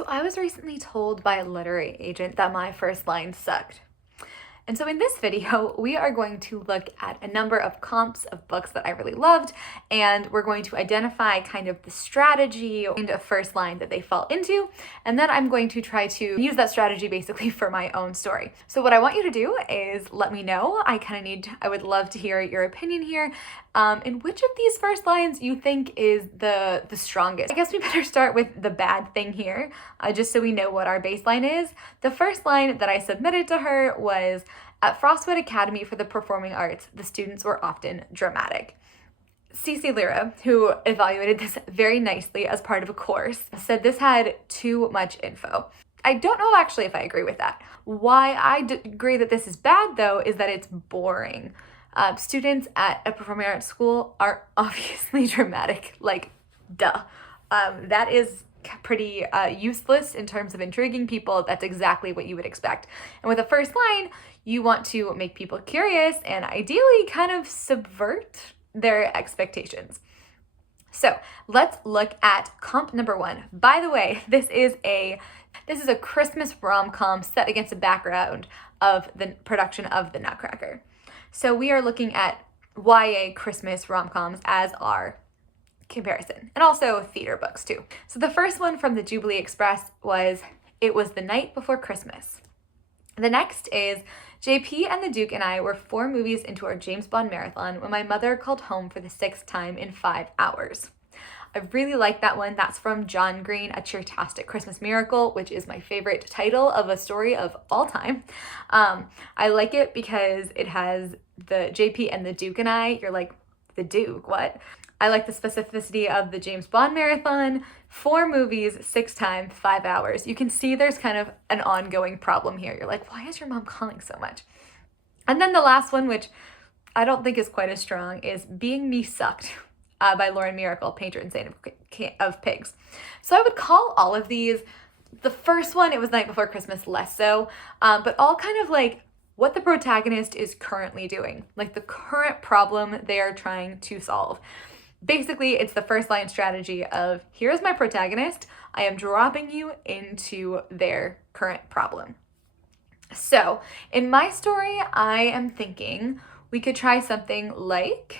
So I was recently told by a literary agent that my first line sucked. And so in this video, we are going to look at a number of comps of books that I really loved, and we're going to identify kind of the strategy and a first line that they fall into, and then I'm going to try to use that strategy basically for my own story. So what I want you to do is let me know. I would love to hear your opinion here, and which of these first lines you think is the strongest. I guess we better start with the bad thing here, just so we know what our baseline is. The first line that I submitted to her was, "At Frostwood Academy for the Performing Arts, the students were often dramatic." Cece Lyra, who evaluated this very nicely as part of a course, said this had too much info. I don't know actually if I agree with that. Why I agree that this is bad though is that it's boring. Students at a performing arts school are obviously dramatic, like duh. That is pretty useless in terms of intriguing people. That's exactly what you would expect. And with a first line, you want to make people curious and ideally kind of subvert their expectations. So let's look at comp number one. By the way, this is a Christmas rom-com set against a background of the production of The Nutcracker. So we are looking at YA Christmas rom-coms as our comparison, and also theater books too. So the first one from the Jubilee Express was "It Was the Night Before Christmas." The next is "JP and the Duke and I were 4 movies into our James Bond marathon when my mother called home for the 6th time in 5 hours." I really like that one. That's from John Green, A Cheertastic Christmas Miracle, which is my favorite title of a story of all time. I like it because it has the JP and the Duke and I. You're like, the Duke, what? I like the specificity of the James Bond marathon, 4 movies, 6 times, 5 hours. You can see there's kind of an ongoing problem here. You're like, why is your mom calling so much? And then the last one, which I don't think is quite as strong, is "Being Me Sucked" by Lauren Miracle, painter and saint of pigs. So I would call all of these, the first one, "It Was the Night Before Christmas," less so, but all kind of like what the protagonist is currently doing, like the current problem they are trying to solve. Basically, it's the first line strategy of, here's my protagonist, I am dropping you into their current problem. So in my story, I am thinking we could try something like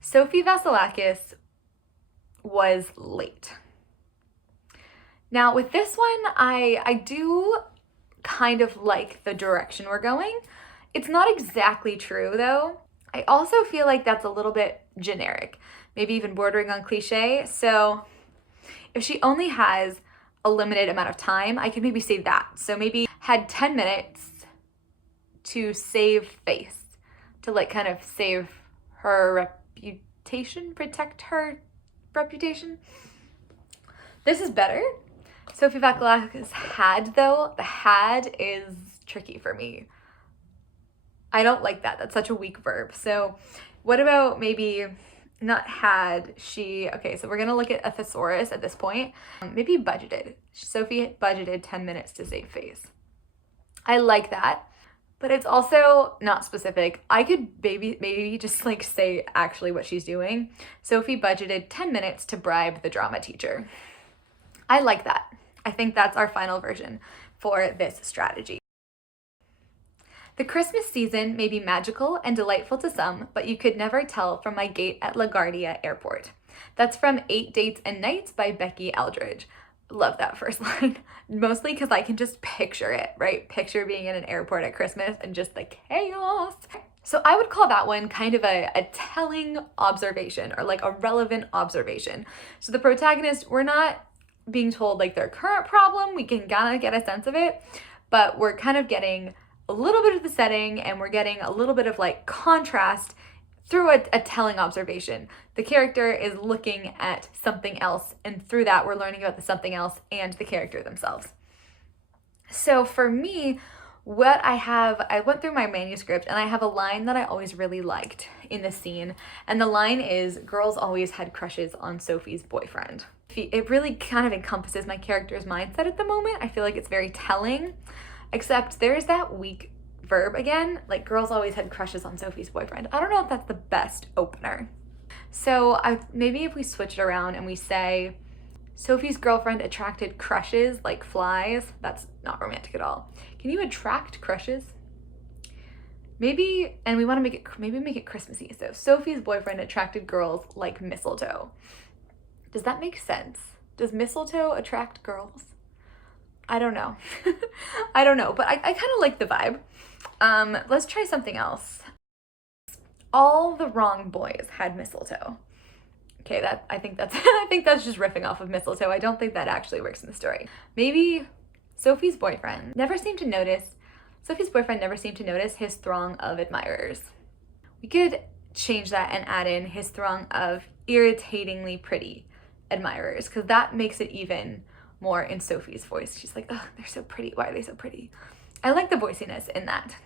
Sophie Vasilakis was late. Now with this one, I do kind of like the direction we're going. It's not exactly true though. I also feel like that's a little bit generic, maybe even bordering on cliche. So if she only has a limited amount of time, I could maybe say that. So maybe had 10 minutes to save face, to like kind of save her reputation, protect her reputation. This is better. Sophie Vasilakis had though, the "had" is tricky for me. I don't like that. That's such a weak verb. So what about maybe not had, she, okay, so we're gonna look at a thesaurus at this point. Maybe budgeted. Sophie budgeted 10 minutes to save face. I like that, but it's also not specific. I could maybe just like say actually what she's doing. Sophie budgeted 10 minutes to bribe the drama teacher. I like that. I think that's our final version for this strategy. "The Christmas season may be magical and delightful to some, but you could never tell from my gate at LaGuardia Airport." That's from 8 Dates and Nights by Becky Eldridge. Love that first line, mostly because I can just picture it, right? Picture being in an airport at Christmas and just the chaos. So I would call that one kind of a telling observation, or like a relevant observation. So the protagonist, we're not being told like their current problem, we can kind of get a sense of it, but we're kind of getting a little bit of the setting, and we're getting a little bit of like contrast through a telling observation. The character is looking at something else, and through that we're learning about the something else and the character themselves. So for me, I went through my manuscript and I have a line that I always really liked in the scene, and the line is, "Girls always had crushes on Sophie's boyfriend." It really kind of encompasses my character's mindset at the moment. I feel like it's very telling. Except there's that weak verb again, like girls always had crushes on Sophie's boyfriend. I don't know if that's the best opener. So maybe if we switch it around and we say Sophie's girlfriend attracted crushes like flies. That's not romantic at all. Can you attract crushes? Maybe, and we want to make it Christmassy. So Sophie's boyfriend attracted girls like mistletoe. Does that make sense? Does mistletoe attract girls? I don't know. I don't know, but I kind of like the vibe. Let's try something else. All the wrong boys had mistletoe. Okay, I think that's just riffing off of mistletoe. I don't think that actually works in the story. Maybe Sophie's boyfriend never seemed to notice his throng of admirers. We could change that and add in his throng of irritatingly pretty admirers, because that makes it even more in Sophie's voice. She's like, oh, they're so pretty. Why are they so pretty? I like the voiciness in that.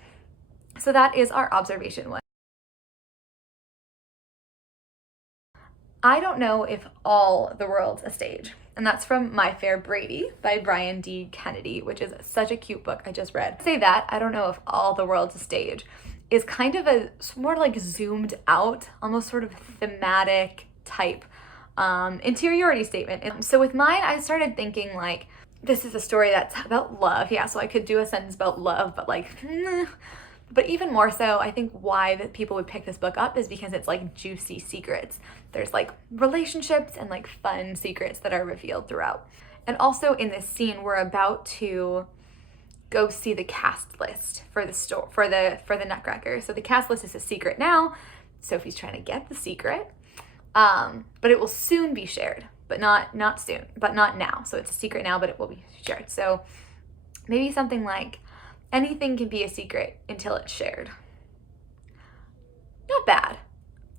So that is our observation one. I don't know if all the world's a stage. And that's from My Fair Brady by Brian D. Kennedy, which is such a cute book I just read. Say that, I don't know if all the world's a stage, is kind of a more like zoomed out, almost sort of thematic type interiority statement. And so with mine, I started thinking like, this is a story that's about love. Yeah, so I could do a sentence about love, but like, but even more so, I think why that people would pick this book up is because it's like juicy secrets. There's like relationships and like fun secrets that are revealed throughout. And also in this scene, we're about to go see the cast list for the Nutcracker. So the cast list is a secret now. Sophie's trying to get the secret, but it will soon be shared, but not soon, but not now. So it's a secret now, but it will be shared. So maybe something like, anything can be a secret until it's shared. Not bad.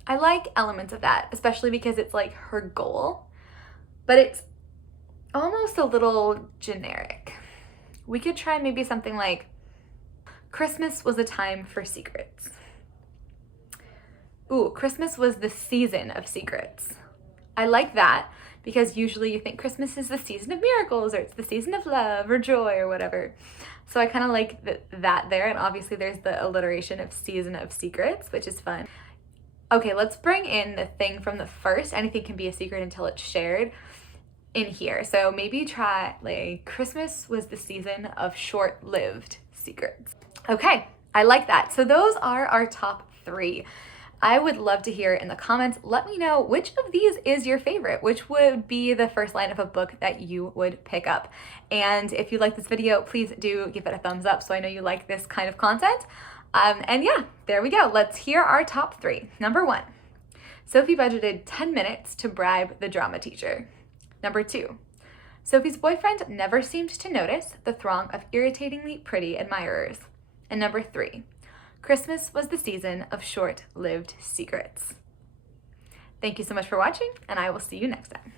I like elements of that, especially because it's like her goal, but it's almost a little generic. We could try maybe something like, Christmas was a time for secrets. Ooh, Christmas was the season of secrets. I like that because usually you think Christmas is the season of miracles, or it's the season of love or joy or whatever. So I kind of like that there, and obviously there's the alliteration of season of secrets, which is fun. Okay, let's bring in the thing from the first, anything can be a secret until it's shared, in here. So maybe try like, Christmas was the season of short-lived secrets. Okay, I like that. So those are our top 3. I would love to hear in the comments. Let me know which of these is your favorite, which would be the first line of a book that you would pick up. And if you like this video, please do give it a thumbs up so I know you like this kind of content. And yeah, there we go. Let's hear our top 3. Number 1, Sophie budgeted 10 minutes to bribe the drama teacher. Number 2, Sophie's boyfriend never seemed to notice the throng of irritatingly pretty admirers. And number 3, Christmas was the season of short-lived secrets. Thank you so much for watching, and I will see you next time.